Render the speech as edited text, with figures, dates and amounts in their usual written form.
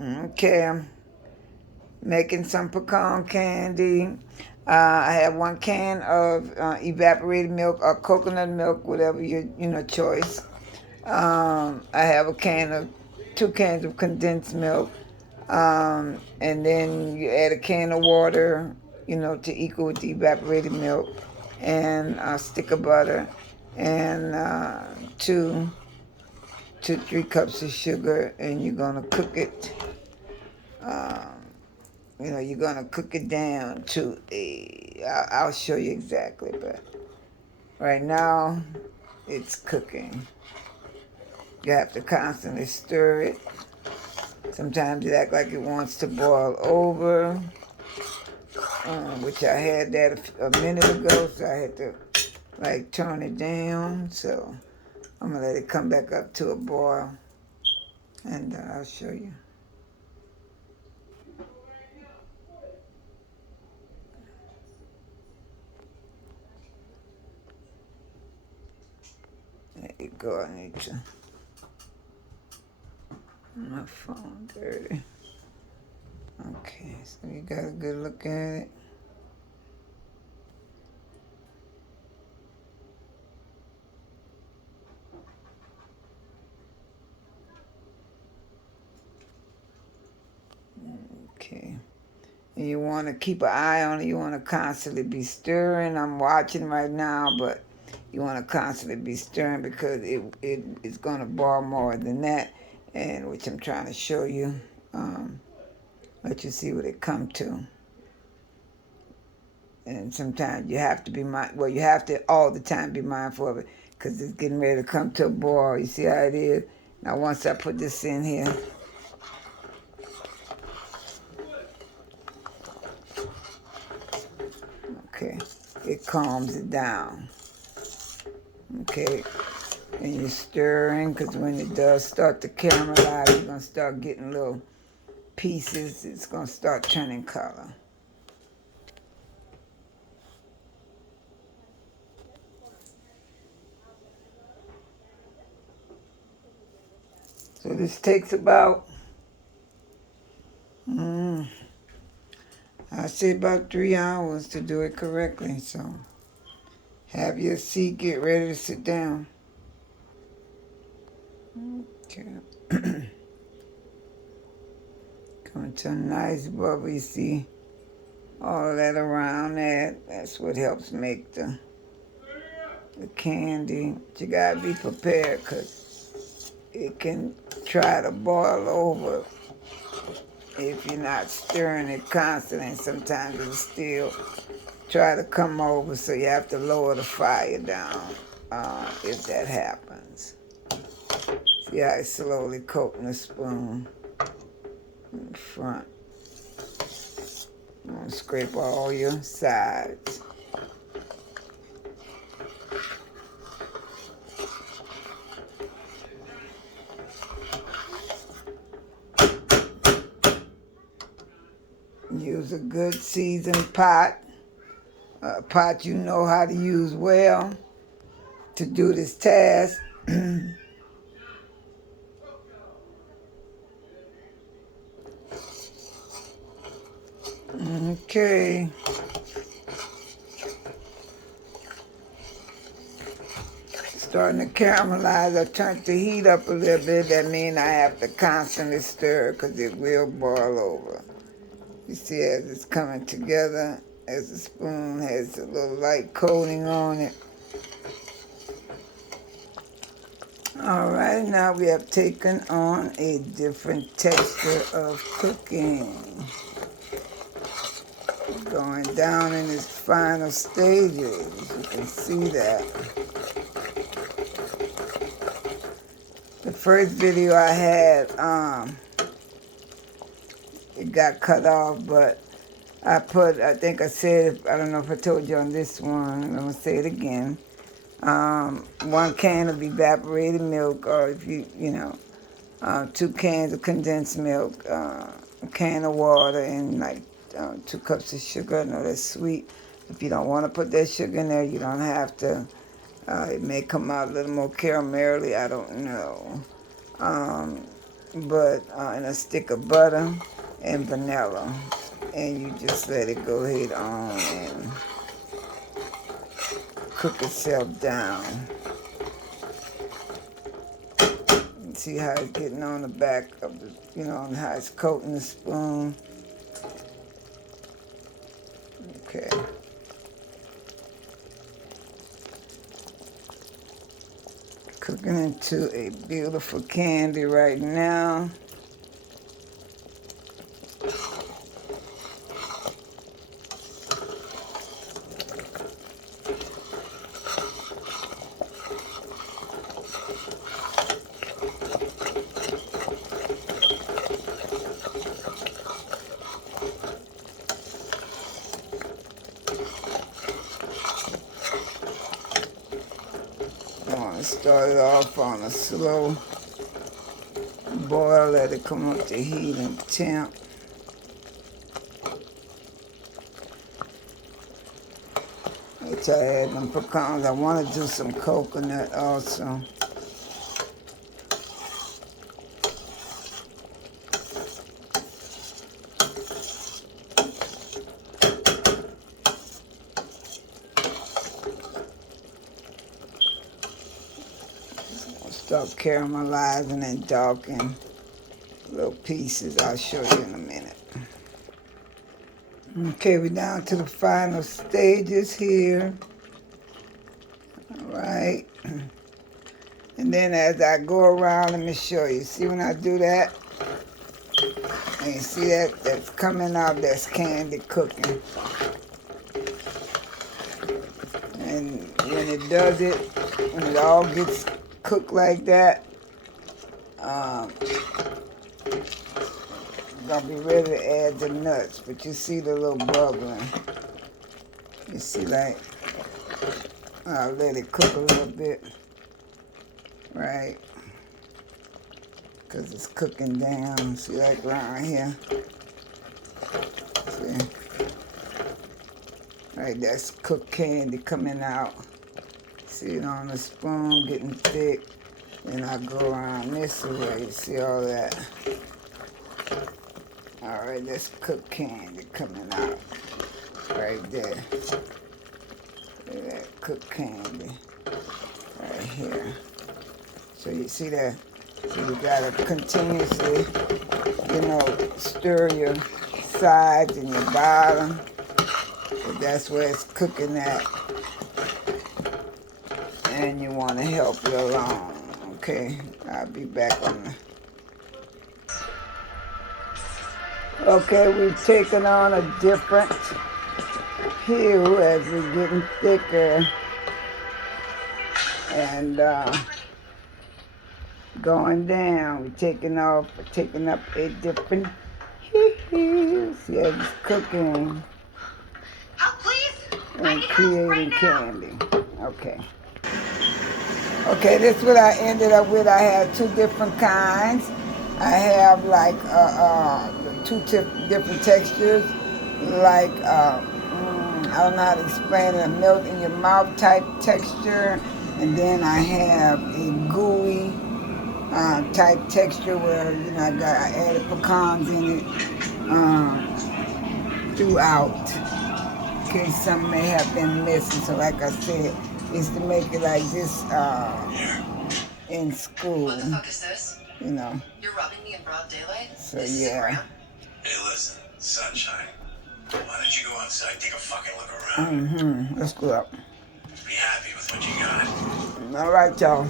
Okay, I'm making some pecan candy. I have 1 can of evaporated milk or coconut milk, whatever your choice. I have 2 cans of condensed milk, and then you add a can of water, to equal with the evaporated milk, and a stick of butter, and 2 to 3 cups of sugar, and you're gonna cook it. Um, you're gonna cook it down to I'll show you exactly, but right now it's cooking. You have to constantly stir it. Sometimes it acts like it wants to boil over, which I had that a minute ago, so I had to turn it down. So I'm gonna let it come back up to a boil, and I'll show you. There you go. I need to. My phone dirty. Okay, so you got a good look at it. Okay. And you want to keep an eye on it. You want to constantly be stirring. I'm watching right now, but you want to constantly be stirring because it's going to boil more than that, and which I'm trying to show you. Let you see what it come to. And sometimes you have to be you have to all the time be mindful of it because it's getting ready to come to a boil. You see how it is? Now once I put this in here, okay, it calms it down. Okay, and you're stirring because when it does start to caramelize, you're going to start getting little pieces. It's going to start turning color. So this takes about, I say about 3 hours to do it correctly. So have your seat, get ready to sit down. Okay. Coming to a nice bubble, you see all that around that. That's what helps make the candy. But you gotta be prepared because it can try to boil over if you're not stirring it constantly. And sometimes it'll still try to come over, so you have to lower the fire down if that happens. See how it's slowly coating the spoon in the front. You want to scrape all your sides. Use a good seasoned pot, a pot you know how to use well to do this task. Okay. Starting to caramelize. I turned the heat up a little bit. That means I have to constantly stir because it will boil over. You see as it's coming together, as the spoon has a little light coating on it. All right, now we have taken on a different texture of cooking. Going down in its final stages. You can see that. The first video I had, it got cut off, but I think I said, I don't know if I told you on this one, I'm going to say it again. 1 can of evaporated milk, or if 2 cans of condensed milk, a can of water, and 2 cups of sugar. I know that's sweet. If you don't want to put that sugar in there, you don't have to. It may come out a little more caramelly, I don't know. but and a stick of butter and vanilla, and you just let it go ahead on and cook itself down. See how it's getting on the back of the, how it's coating the spoon. Okay. Cooking into a beautiful candy right now. I want to start it off on a slow boil, let it come up to heat and temp. Let's add them pecans. I want to do some coconut also. Start caramelizing and darkening little pieces. I'll show you in a minute. Okay, we're down to the final stages here. All right. And then as I go around, let me show you. See when I do that? And you see that? That's coming out, that's candy cooking. And when it does it, when it all gets cooked like that, gonna be ready to add the nuts. But you see the little bubbling. You see, like, I'll let it cook a little bit, right? Because it's cooking down. See, like right here. See? Right, that's cooked candy coming out. See it on the spoon getting thick. Then I go around this way. You see all that? All right, that's cooked candy coming out. Right there. Look at that cooked candy. Right here. So you see that? So you gotta continuously, stir your sides and your bottom. That's where it's cooking at. And you want to help it along. Okay, I'll be back on the... Okay, we've taken on a different hue as we're getting thicker. And going down, we're taking up a different hue. See, as it's cooking and creating candy. Okay. Okay, this is what I ended up with. I had two different kinds. I have like two different textures, like I don't know how to explain it, a melt in your mouth type texture, and then I have a gooey type texture where I added pecans in it throughout. In case some may have been missing. So like I said, it's to make it like this in school. What the fuck is this? You're robbing me in broad daylight? So yeah. Hey, listen, sunshine. Why don't you go outside and take a fucking look around? Let's go up. Be happy with what you got. All right, y'all.